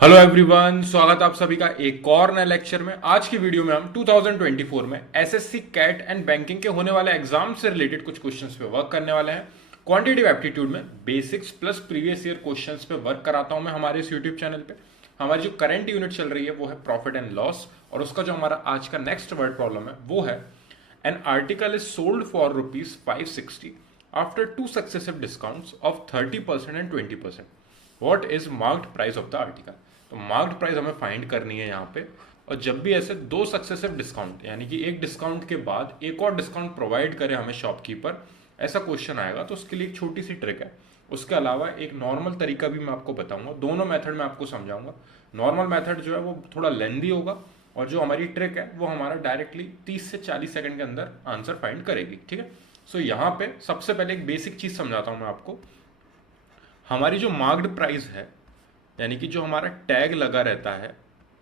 Hello everyone, स्वागत आप सभी का एक और नए लेक्चर में। आज की वीडियो में हम 2024 में एसएससी कैट एंड बैंकिंग के होने वाले एग्जाम से रिलेटेड कुछ क्वेश्चंस पे वर्क करने वाले हैं। क्वांटिटेटिव एप्टीट्यूड में basics plus previous year questions पे वर्क कराता हूं मैं हमारे इस यूट्यूब चैनल पे। हमारी जो करंट यूनिट चल रही है वो है प्रॉफिट एंड लॉस, और उसका जो हमारा आज का नेक्स्ट वर्ड प्रॉब्लम है वो है an article is sold for ₹560 after two successive discounts of 30% and 20%। What is marked price of the article. तो मार्क्ड प्राइस हमें फाइंड करनी है यहाँ पे। और जब भी ऐसे दो सक्सेसिव डिस्काउंट यानी कि एक डिस्काउंट के बाद एक और डिस्काउंट प्रोवाइड करे हमें शॉपकीपर, ऐसा क्वेश्चन आएगा तो उसके लिए एक छोटी सी ट्रिक है। उसके अलावा एक नॉर्मल तरीका भी मैं आपको बताऊंगा, दोनों मेथड में आपको समझाऊंगा। नॉर्मल मेथड जो है वो थोड़ा लेंदी होगा, और जो हमारी ट्रिक है वो हमारा डायरेक्टली 30 से 40 सेकंड के अंदर आंसर फाइंड करेगी। ठीक है, सो यहाँ पे सबसे पहले एक बेसिक चीज समझाता हूं मैं आपको। हमारी जो मार्क्ड प्राइस है, यानी कि जो हमारा टैग लगा रहता है,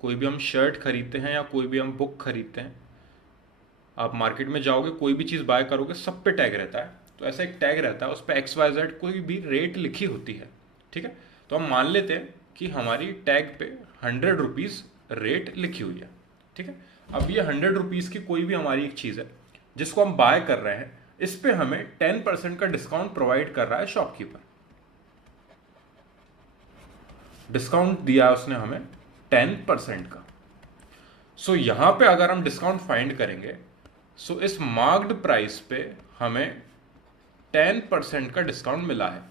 कोई भी हम शर्ट खरीदते हैं या कोई भी हम बुक खरीदते हैं, आप मार्केट में जाओगे कोई भी चीज़ बाय करोगे सब पे टैग रहता है। तो ऐसा एक टैग रहता है, उस पर XYZ कोई भी रेट लिखी होती है। ठीक है, तो हम मान लेते हैं कि हमारी टैग पे ₹100 रेट लिखी हुई है। ठीक है, अब ये ₹100 की कोई भी हमारी एक चीज़ है जिसको हम बाय कर रहे हैं, इस पे हमें 10% का डिस्काउंट प्रोवाइड कर रहा है शॉपकीपर। डिस्काउंट दिया है उसने हमें 10% का। सो यहां पे अगर हम डिस्काउंट फाइंड करेंगे, सो इस मार्क्ड प्राइस पे हमें 10% का डिस्काउंट मिला है,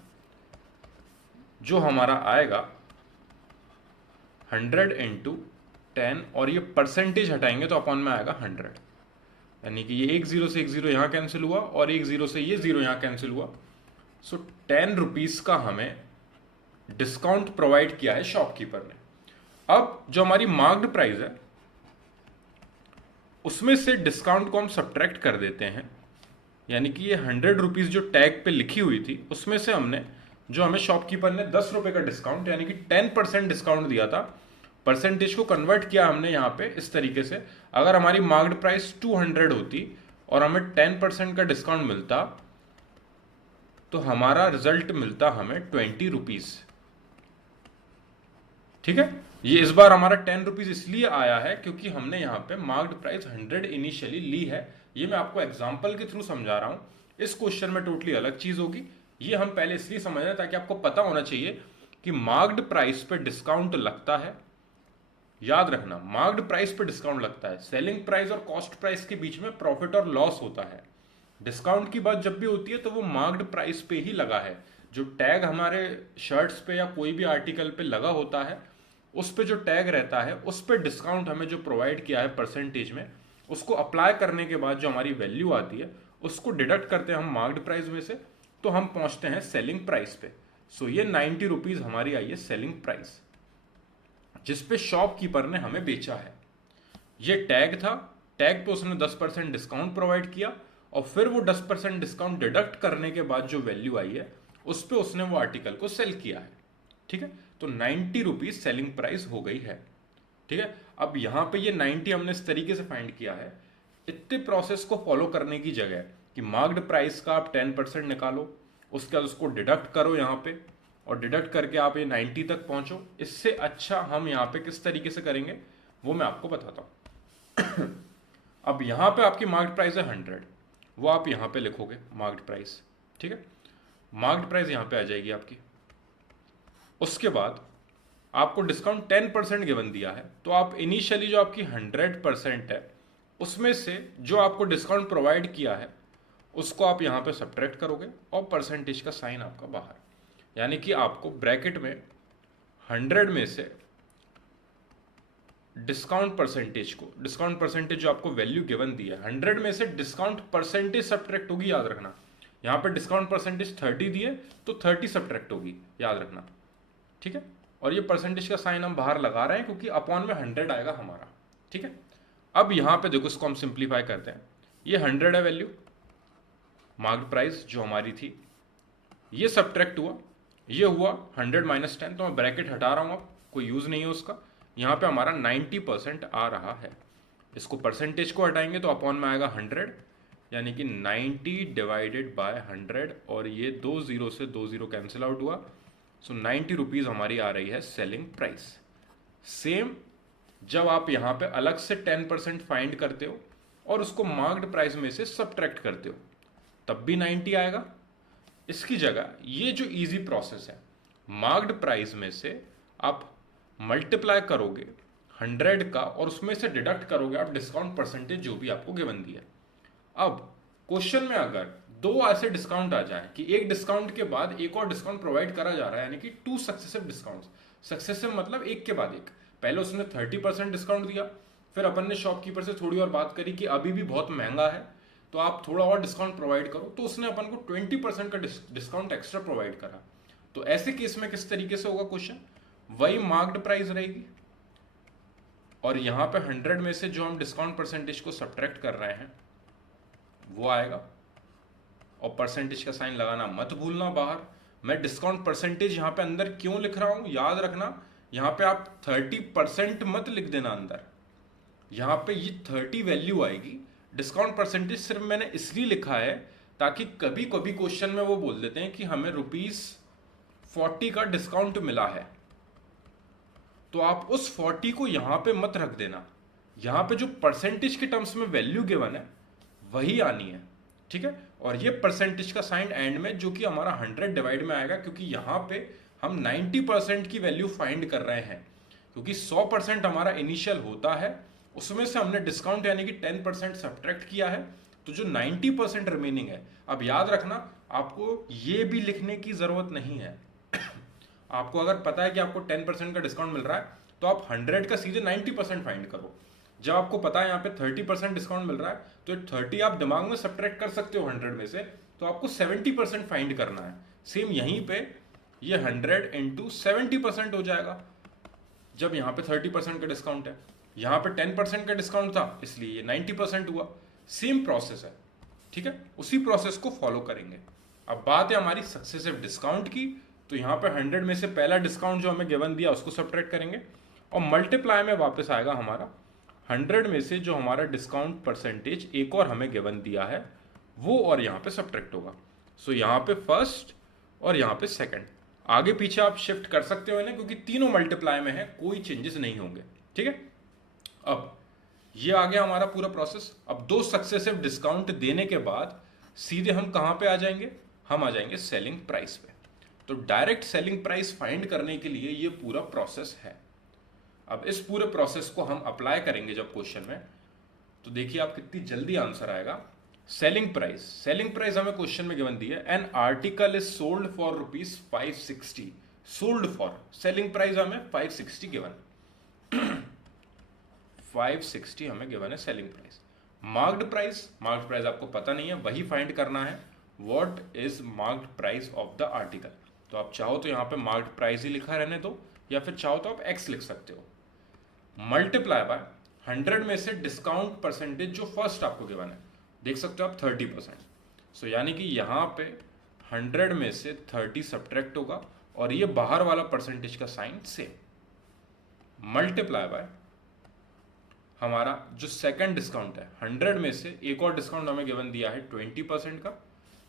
जो हमारा आएगा 100 इंटू 10, और ये परसेंटेज हटाएंगे तो अपॉन में आएगा 100। यानी कि ये एक जीरो से एक जीरो यहां कैंसिल हुआ और एक जीरो से ये जीरो यहां कैंसिल हुआ। सो ₹10 का हमें डिस्काउंट प्रोवाइड किया है शॉपकीपर ने। अब जो हमारी मार्क्ड प्राइस है उसमें से डिस्काउंट को हम सब्ट्रैक्ट कर देते हैं। यानी कि ये ₹100 जो टैग पे लिखी हुई थी उसमें से हमने, जो हमें शॉपकीपर ने ₹10 का डिस्काउंट यानी कि 10% डिस्काउंट दिया था, परसेंटेज को कन्वर्ट किया हमने यहाँ पे इस तरीके से। अगर हमारी मार्क्ड प्राइस 200 होती और हमें 10% का डिस्काउंट मिलता तो हमारा रिजल्ट मिलता हमें ₹20। ठीक है, ये इस बार हमारा ₹10 इसलिए आया है क्योंकि हमने यहाँ पे मार्क्ड प्राइस 100 इनिशियली ली है। ये मैं आपको एग्जांपल के थ्रू समझा रहा हूँ, इस क्वेश्चन में टोटली अलग चीज होगी। ये हम पहले इसलिए समझ रहे हैं ताकि आपको पता होना चाहिए कि मार्क्ड प्राइस पे डिस्काउंट लगता है। याद रखना, मार्क्ड प्राइस पे डिस्काउंट लगता है। सेलिंग प्राइस और कॉस्ट प्राइस के बीच में प्रॉफिट और लॉस होता है। डिस्काउंट की बात जब भी होती है तो वो मार्क्ड प्राइस पे ही लगा है। जो टैग हमारे शर्ट्स पे या कोई भी आर्टिकल पे लगा होता है, उस पे जो टैग रहता है उस पे डिस्काउंट हमें जो प्रोवाइड किया है परसेंटेज में, उसको अप्लाई करने के बाद जो हमारी वैल्यू आती है उसको डिडक्ट करते हैं हम मार्क्ड प्राइस में से, तो हम पहुंचते हैं सेलिंग प्राइस पे। सो ये ₹90 हमारी आई है सेलिंग प्राइस, जिसपे शॉपकीपर ने हमें बेचा है। ये टैग था, टैग पे उसने 10% डिस्काउंट प्रोवाइड किया, और फिर वो 10% डिस्काउंट डिडक्ट करने के बाद जो वैल्यू आई है उस पे उसने वो आर्टिकल को सेल किया है। ठीक है, तो ₹90 सेलिंग प्राइस हो गई है। ठीक है, अब यहां पे ये 90 हमने इस तरीके से फाइंड किया है। इतने प्रोसेस को फॉलो करने की जगह कि मार्क्ड प्राइस का आप 10% निकालो, उसके बाद उसको डिडक्ट करो यहाँ पे, और डिडक्ट करके आप ये 90 तक पहुंचो, इससे अच्छा हम यहाँ पे किस तरीके से करेंगे वो मैं आपको बताता हूं। अब यहाँ पे आपकी मार्क्ड प्राइस है 100, वो आप यहाँ पे लिखोगे मार्क्ड प्राइस। ठीक है, मार्क्ड प्राइस यहाँ पे आ जाएगी आपकी। उसके बाद आपको डिस्काउंट 10% गिवन दिया है, तो आप इनिशियली जो आपकी 100% है उसमें से जो आपको डिस्काउंट प्रोवाइड किया है उसको आप यहाँ पे सब्ट्रैक्ट करोगे, और परसेंटेज का साइन आपका बाहर। यानी कि आपको ब्रैकेट में 100 में से डिस्काउंट परसेंटेज जो आपको वैल्यू गिवन दी है, 100 में से डिस्काउंट परसेंटेज सब्ट्रैक्ट होगी। याद रखना, यहाँ पे डिस्काउंट परसेंटेज 30 दिए तो 30 सब्ट्रैक्ट होगी, याद रखना। ठीक है, और ये परसेंटेज का साइन हम बाहर लगा रहे हैं क्योंकि अपॉन में 100 आएगा हमारा। ठीक है, अब यहां पे देखो, इसको हम सिंप्लीफाई करते हैं। ये 100 है वैल्यू, मार्क्ड प्राइस जो हमारी थी, ये सब्ट्रैक्ट हुआ, ये हुआ 100 माइनस 10, तो मैं ब्रैकेट हटा रहा हूं, अब कोई यूज नहीं है उसका। यहां पे हमारा 90% आ रहा है। इसको परसेंटेज को हटाएंगे तो अपॉन में आएगा 100, यानी कि 90 डिवाइडेड बाय 100, और ये 2 जीरो से 2 जीरो कैंसिल आउट हुआ। सो ₹90 हमारी आ रही है सेलिंग प्राइस। सेम जब आप यहाँ पे अलग से 10% फाइंड करते हो और उसको मार्क्ड प्राइस में से सब्ट्रैक्ट करते हो तब भी 90 आएगा। इसकी जगह ये जो इजी प्रोसेस है, मार्क्ड प्राइस में से आप मल्टीप्लाई करोगे 100 का और उसमें से डिडक्ट करोगे आप डिस्काउंट परसेंटेज जो भी आपको गिवन दिया है। अब क्वेश्चन में अगर दो ऐसे डिस्काउंट आ जाए कि एक डिस्काउंट के बाद एक और डिस्काउंट प्रोवाइड करा जा रहा है, यानी कि 2 सक्सेसिव डिस्काउंट, सक्सेसिव मतलब एक के बाद एक, पहले उसने 30% डिस्काउंट दिया, फिर अपन ने शॉपकीपर से थोड़ी और बात करी कि अभी भी बहुत महंगा है तो आप थोड़ा और डिस्काउंट प्रोवाइड करो, तो उसने अपन को 20% का डिस्काउंट एक्स्ट्रा प्रोवाइड करा। तो ऐसे केस में किस तरीके से होगा क्वेश्चन, वही मार्क्ड प्राइस रहेगी और यहां पे 100 में से जो हम डिस्काउंट परसेंटेज को सब्ट्रैक्ट कर रहे हैं वो आएगा, और परसेंटेज का साइन लगाना मत भूलना बाहर। मैं डिस्काउंट परसेंटेज यहां पे अंदर क्यों लिख रहा हूं, याद रखना, यहां पे आप 30% मत लिख देना अंदर, यहां पे ये 30 वैल्यू आएगी। डिस्काउंट परसेंटेज सिर्फ मैंने इसलिए लिखा है ताकि कभी कभी क्वेश्चन में वो बोल देते हैं कि हमें ₹40 का डिस्काउंट मिला है, तो आप उस 40 को यहां पे मत रख देना, यहां पे जो परसेंटेज के टर्म्स में वैल्यू गिवन है वही आनी है, ठीक है। और ये परसेंटेज का साइन एंड में जो कि हमारा 100 डिवाइड में आएगा, क्योंकि यहां पे हम 90% की वैल्यू फाइंड कर रहे हैं, क्योंकि 100% हमारा इनिशियल होता है, उसमें से हमने डिस्काउंट यानी कि 10% सब्ट्रैक्ट किया है, तो जो 90% रिमेनिंग है। अब याद रखना आपको ये भी लिखने की जरूरत नहीं है आपको अगर पता है कि आपको 10% का डिस्काउंट मिल रहा है तो आप 100 का सीधे 90% फाइंड करो। जब आपको पता है यहाँ पे 30% डिस्काउंट मिल रहा है तो 30 आप दिमाग में सब्ट्रैक्ट कर सकते हो 100 में से, तो आपको 70% फाइंड करना है। सेम यहीं पे ये 100 इंटू 70% हो जाएगा जब यहाँ पे 30% का डिस्काउंट है, यहाँ पे 10% का डिस्काउंट था इसलिए ये 90% हुआ। सेम प्रोसेस है, ठीक है, उसी प्रोसेस को फॉलो करेंगे। अब बात है हमारी सक्सेसिव डिस्काउंट की, तो यहाँ पे 100 में से पहला डिस्काउंट जो हमें गिवन दिया उसको सब्ट्रैक्ट करेंगे और मल्टीप्लाई में वापस आएगा हमारा 100 में से जो हमारा डिस्काउंट परसेंटेज एक और हमें गिवन दिया है वो, और यहाँ पे सब्ट्रैक्ट होगा। सो यहाँ पे फर्स्ट और यहाँ पे सेकंड, आगे पीछे आप शिफ्ट कर सकते हो इन्हें क्योंकि तीनों मल्टीप्लाई में है, कोई चेंजेस नहीं होंगे, ठीक है। अब ये आ गया हमारा पूरा प्रोसेस। अब दो सक्सेसिव डिस्काउंट देने के बाद सीधे हम कहां पे आ जाएंगे, हम आ जाएंगे सेलिंग प्राइस पे। तो डायरेक्ट सेलिंग प्राइस फाइंड करने के लिए ये पूरा प्रोसेस है। अब इस पूरे प्रोसेस को हम अप्लाई करेंगे जब क्वेश्चन में, तो देखिए आप कितनी जल्दी आंसर आएगा। सेलिंग प्राइस हमें क्वेश्चन में गिवन दी है, an article is sold for ₹560, sold for, selling price हमें 560 गिवन 560 हमें गिवन है सेलिंग प्राइस। मार्क्ड प्राइस आपको पता नहीं है, वही फाइंड करना है, what is marked price of the article. तो आप चाहो तो यहाँ पे मार्क्ड प्राइस ही लिखा रहने दो, या फिर चाहो तो आप एक्स लिख सकते हो। मल्टीप्लाई बाय 100 में से डिस्काउंट परसेंटेज जो फर्स्ट आपको गिवन है, देख सकते हो आप 30%। सो यानी कि यहाँ पे 100 में से 30 सब्ट्रैक्ट होगा और ये बाहर वाला परसेंटेज का साइन सेम। मल्टीप्लाई बाय हमारा जो सेकंड डिस्काउंट है, 100 में से एक और डिस्काउंट हमें गिवन दिया है 20% का,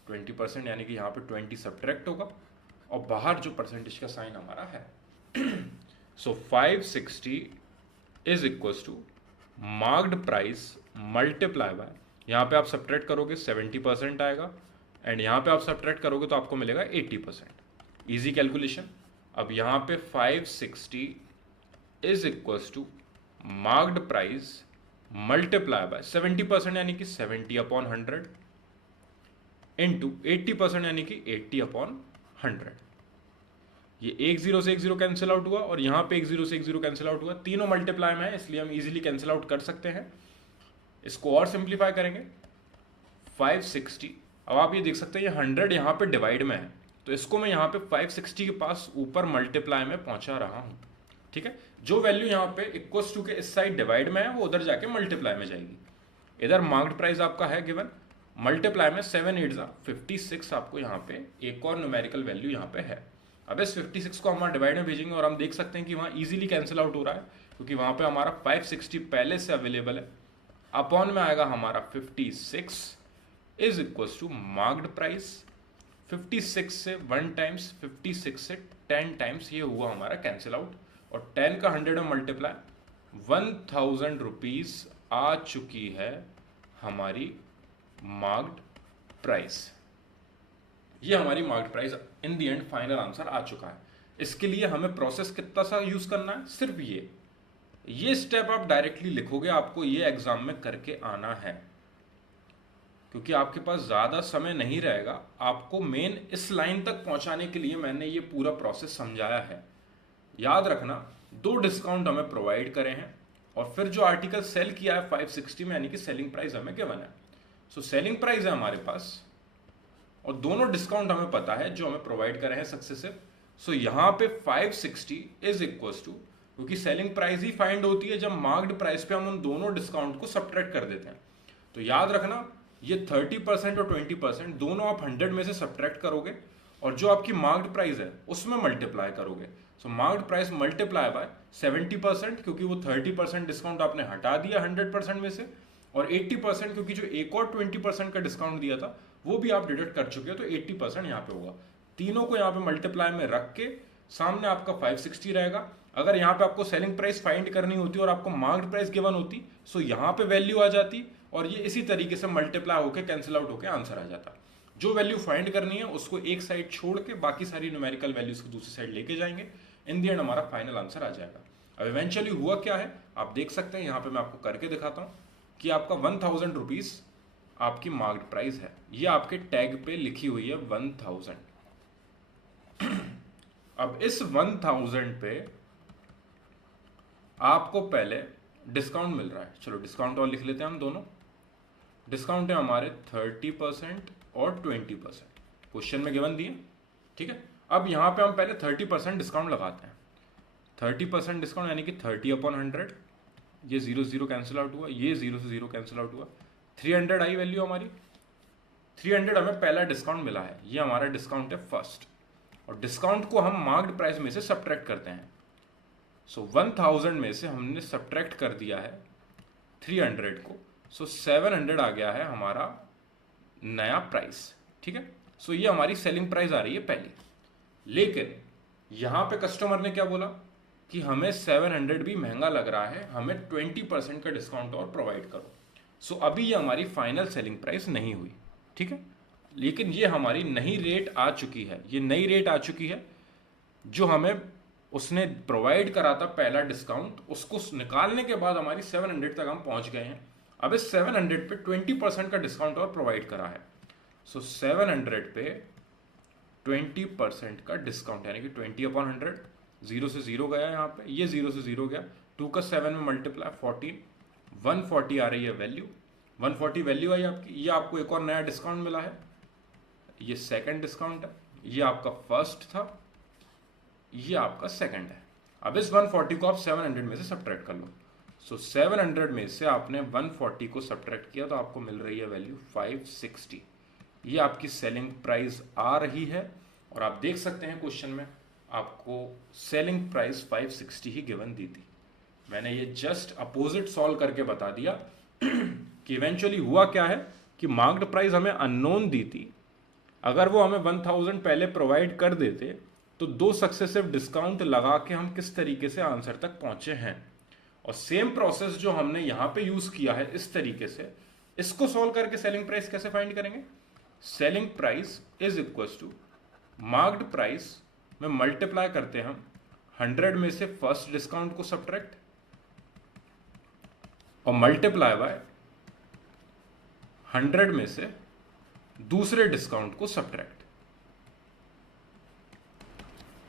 20% यानी कि यहाँ पे 20 सब्ट्रैक्ट होगा और बाहर जो परसेंटेज का साइन हमारा है। So 560 is equals to marked price multiply by, यहाँ पे आप सब्ट्रैक्ट करोगे 70% आएगा, एंड यहाँ पे आप सब्ट्रैक्ट करोगे तो आपको मिलेगा 80%। Easy calculation. अब यहाँ पे 560 is equals to marked price multiply by 70% यानी कि 70/100 इंटू 80% यानी कि 80/100। ये एक जीरो से एक जीरो कैंसिल आउट हुआ और यहाँ पे एक जीरो से एक जीरो कैंसिल आउट हुआ, तीनों मल्टीप्लाई में है इसलिए हम इजीली कैंसिल आउट कर सकते हैं। इसको और सिंप्लीफाई करेंगे 560। अब आप ये देख सकते हैं ये 100 यहाँ पे डिवाइड में है, तो इसको मैं यहाँ पे 560 के पास ऊपर मल्टीप्लाई में पहुंचा रहा हूँ, ठीक है। जो वैल्यू यहाँ पे इक्वल्स टू के इस साइड डिवाइड में है वो उधर जाके मल्टीप्लाई में जाएगी। इधर मार्क्ड प्राइस आपका है गिवन, मल्टीप्लाई में 7 8 56 आपको यहाँ पे एक और न्यूमेरिकल वैल्यू यहाँ पे है। अब इस 56 को हम डिवाइड में भेजेंगे और हम देख सकते हैं कि वहाँ इजीली कैंसिल आउट हो रहा है क्योंकि वहाँ पे हमारा 560 पहले से अवेलेबल है। अपॉन में आएगा हमारा 56 is equals to marked price. 56 से 1 टाइम्स, 56 से 10 टाइम्स, ये हुआ हमारा कैंसिल आउट और 10 का 100 में मल्टीप्लाई, 1000 रुपीज आ चुकी है हमारी मार्क्ड प्राइस। ये हमारी market price in the end final answer आ चुका है। इसके लिए हमें प्रोसेस कितना सा यूज करना है, सिर्फ ये स्टेप आप डायरेक्टली लिखोगे, आपको ये एग्जाम में करके आना है, क्योंकि आपके पास ज्यादा समय नहीं रहेगा। आपको मेन इस लाइन तक पहुंचाने के लिए मैंने ये पूरा प्रोसेस समझाया है। याद रखना, 2 डिस्काउंट हमें प्रोवाइड करे हैं और फिर जो आर्टिकल सेल किया है 560 में, यानी कि सेलिंग प्राइस हमें गिवन है। सो सेलिंग प्राइस है हमारे पास और दोनों डिस्काउंट हमें पता है जो हमें प्रोवाइड करे हैं सक्सेसिव। सो यहां पे 560 इज इक्वल टू, क्योंकि सेलिंग प्राइस ही फाइंड होती है जब मार्क्ड प्राइस पे हम उन दोनों डिस्काउंट को सब्ट्रैक्ट कर देते हैं। तो याद रखना, ये 30% और 20% दोनों आप 100 में से सब्ट्रैक्ट करोगे और जो आपकी मार्क्ड प्राइस है उसमें मल्टीप्लाई करोगे। सो मार्क्ड प्राइस मल्टीप्लाई बाय 70%, क्योंकि वो 30% डिस्काउंट आपने हटा दिया 100% में से, और 80% क्योंकि जो एक और 20% का डिस्काउंट दिया था वो भी आप डिडक्ट कर चुके हो, तो 80% यहाँ पे होगा। तीनों को यहाँ पे मल्टीप्लाई में रख के सामने आपका 560 रहेगा। अगर यहाँ पे आपको सेलिंग प्राइस फाइंड करनी होती और आपको मार्क्ड प्राइस गिवन होती, सो यहाँ पे वैल्यू आ जाती और ये इसी तरीके से मल्टीप्लाई होकर कैंसिल आउट होकर आंसर आ जाता। जो वैल्यू फाइंड करनी है उसको एक साइड छोड़ के बाकी सारी न्यूमेरिकल वैल्यूज को दूसरी साइड लेके जाएंगे, इन दी एंड हमारा फाइनल आंसर आ जाएगा। अब इवेंचुअली हुआ क्या है आप देख सकते हैं, यहाँ पे मैं आपको करके दिखाता हूँ कि आपका 1000 रुपीज आपकी मार्क्ड प्राइस है, ये आपके टैग पे लिखी हुई है 1000। अब इस 1000 पे आपको पहले डिस्काउंट मिल रहा है, चलो डिस्काउंट और लिख लेते हैं हम दोनों। डिस्काउंट है हमारे 30% और 20%, क्वेश्चन में गिवन दिए, ठीक है। अब यहां पे हम पहले 30% डिस्काउंट लगाते हैं। 30% डिस्काउंट यानी कि 30/100, ये 0 0 कैंसिल आउट हुआ, ये 0 से 0 कैंसिल आउट हुआ, 300 आई वैल्यू हमारी। 300 हमें पहला डिस्काउंट मिला है, ये हमारा डिस्काउंट है फर्स्ट, और डिस्काउंट को हम मार्क्ड प्राइस में से सब्ट्रैक्ट करते हैं। सो 1000 में से हमने सब्ट्रैक्ट कर दिया है 300 को, सो 700 आ गया है हमारा नया प्राइस, ठीक है। सो ये हमारी सेलिंग प्राइस आ रही है पहली। लेकिन यहां पे कस्टमर ने क्या बोला कि हमें 700 भी महंगा लग रहा है, हमें 20% का डिस्काउंट और प्रोवाइड करो। सो अभी ये हमारी फाइनल सेलिंग प्राइस नहीं हुई, ठीक है, लेकिन ये हमारी नई रेट आ चुकी है। ये नई रेट आ चुकी है जो हमें उसने प्रोवाइड करा था पहला डिस्काउंट, उसको निकालने के बाद हमारी 700 तक हम पहुंच गए हैं। अब इस 700 पे 20% का डिस्काउंट और प्रोवाइड करा है। सो 700 पे 20% का डिस्काउंट यानी कि 20/100, 0 से 0 गया यहाँ पे, ये 0 से 0 गया, 2 का 7 में मल्टीप्लाई 14, 140 आ रही है वैल्यू, 140 वैल्यू आई आपकी। ये आपको एक और नया डिस्काउंट मिला है, ये सेकंड डिस्काउंट है, ये आपका फर्स्ट था, ये आपका सेकंड है। अब इस 140 को आप 700 में से सब्ट्रैक्ट कर लो। सो 700 में से आपने 140 को सब्ट्रैक्ट किया तो आपको मिल रही है वैल्यू 560। ये आपकी सेलिंग प्राइस आ रही है और आप देख सकते हैं क्वेश्चन में आपको selling price 560 he given the थी। मैंने ये जस्ट अपोजिट सॉल्व करके बता दिया कि इवेंचुअली हुआ क्या है कि मार्क्ड प्राइस हमें अननोन दी थी। अगर वो हमें 1000 पहले प्रोवाइड कर देते तो 2 सक्सेसिव डिस्काउंट लगा के हम किस तरीके से आंसर तक पहुंचे हैं, और सेम प्रोसेस जो हमने यहां पे यूज किया है इस तरीके से, इसको सॉल्व करके सेलिंग प्राइस कैसे फाइंड करेंगे। Selling price is equal to marked price में मल्टीप्लाई करते हैं हम 100 में से फर्स्ट डिस्काउंट को सब्ट्रैक्ट और मल्टीप्लाई बाय 100 में से दूसरे डिस्काउंट को सब्ट्रैक्ट,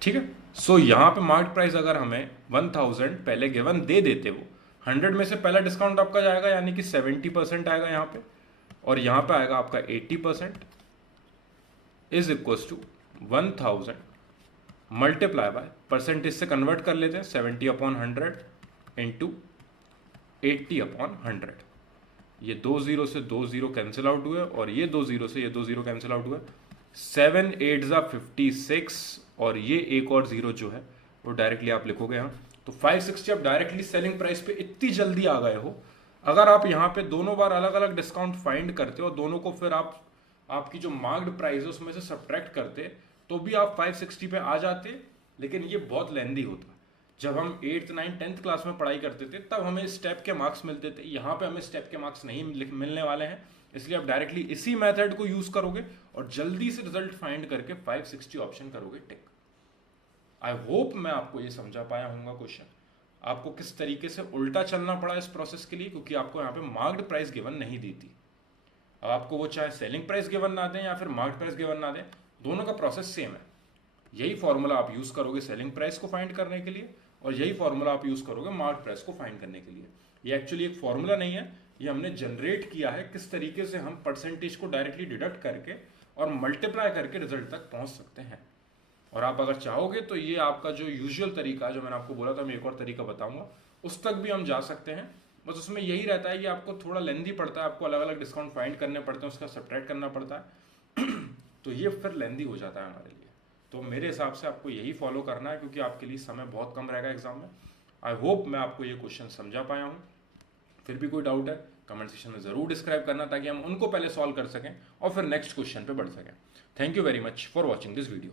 ठीक है। सो यहां पे मार्केट प्राइस अगर हमें 1000 पहले गिवन दे देते, वो 100 में से पहला डिस्काउंट आपका जाएगा यानी कि 70% आएगा यहां पे, और यहां पे आएगा आपका 80% is equal to 1000 multiply by percentage से कन्वर्ट कर लेते हैं 70/100 इंटू 80/100। ये 2 0 से 2 0 कैंसिल आउट हुए और ये 2 0 से ये 2 0 कैंसिल आउट हुए, 7 8 56 और ये एक और 0 जो है वो डायरेक्टली आप लिखोगे यहाँ। तो 560 आप डायरेक्टली सेलिंग प्राइस पे इतनी जल्दी आ गए हो। अगर आप यहाँ पे दोनों बार अलग अलग डिस्काउंट फाइंड करते हो, दोनों को फिर आप आपकी जो मार्क्ड प्राइस है उसमें से सब्ट्रैक्ट करते तो भी आप 560 पे आ जाते, लेकिन ये बहुत लेंदी होता। जब हम 8th 9th 10th क्लास में पढ़ाई करते थे तब हमें स्टेप के मार्क्स मिलते थे, यहाँ पे हमें स्टेप के मार्क्स नहीं मिलने वाले हैं, इसलिए आप डायरेक्टली इसी मेथड को यूज करोगे और जल्दी से रिजल्ट फाइंड करके 560 ऑप्शन करोगे टिक। आई होप मैं आपको ये समझा पाया हूँ क्वेश्चन, आपको किस तरीके से उल्टा चलना पड़ा इस प्रोसेस के लिए, क्योंकि आपको यहाँ पे मार्क्ड प्राइस गिवन नहीं दी थी। अब आपको वो चाहे सेलिंग प्राइस गिवन ना दें या फिर मार्क्ड प्राइस गिवन ना दें, दोनों का प्रोसेस सेम है। यही फॉर्मूला आप यूज करोगे सेलिंग प्राइस को फाइंड करने के लिए और यही फॉर्मूला आप यूज करोगे मार्क्ड प्राइस को फाइंड करने के लिए। ये एक्चुअली एक फॉर्मूला नहीं है, ये हमने जनरेट किया है किस तरीके से हम परसेंटेज को डायरेक्टली डिडक्ट करके और मल्टीप्लाई करके रिजल्ट तक पहुंच सकते हैं। और आप अगर चाहोगे तो ये आपका जो यूजुअल तरीका है जो मैंने आपको बोला था, मैं एक और तरीका बताऊंगा, उस तक भी हम जा सकते हैं। बस उसमें यही रहता है कि आपको थोड़ा लेंदी पड़ता है, आपको अलग अलग डिस्काउंट फाइंड करने पड़ते हैं, उसका सब्ट्रैक्ट करना पड़ता है तो ये फिर लेंदी हो जाता है हमारे लिए। तो मेरे हिसाब से आपको यही फॉलो करना है, क्योंकि आपके लिए समय बहुत कम रहेगा एग्जाम में। आई होप मैं आपको ये क्वेश्चन समझा पाया हूँ। फिर भी कोई डाउट है कमेंट सेक्शन में जरूर डिस्क्राइब करना, ताकि हम उनको पहले सॉल्व कर सकें और फिर नेक्स्ट क्वेश्चन पे बढ़ सकें। Thank you very much for watching this video.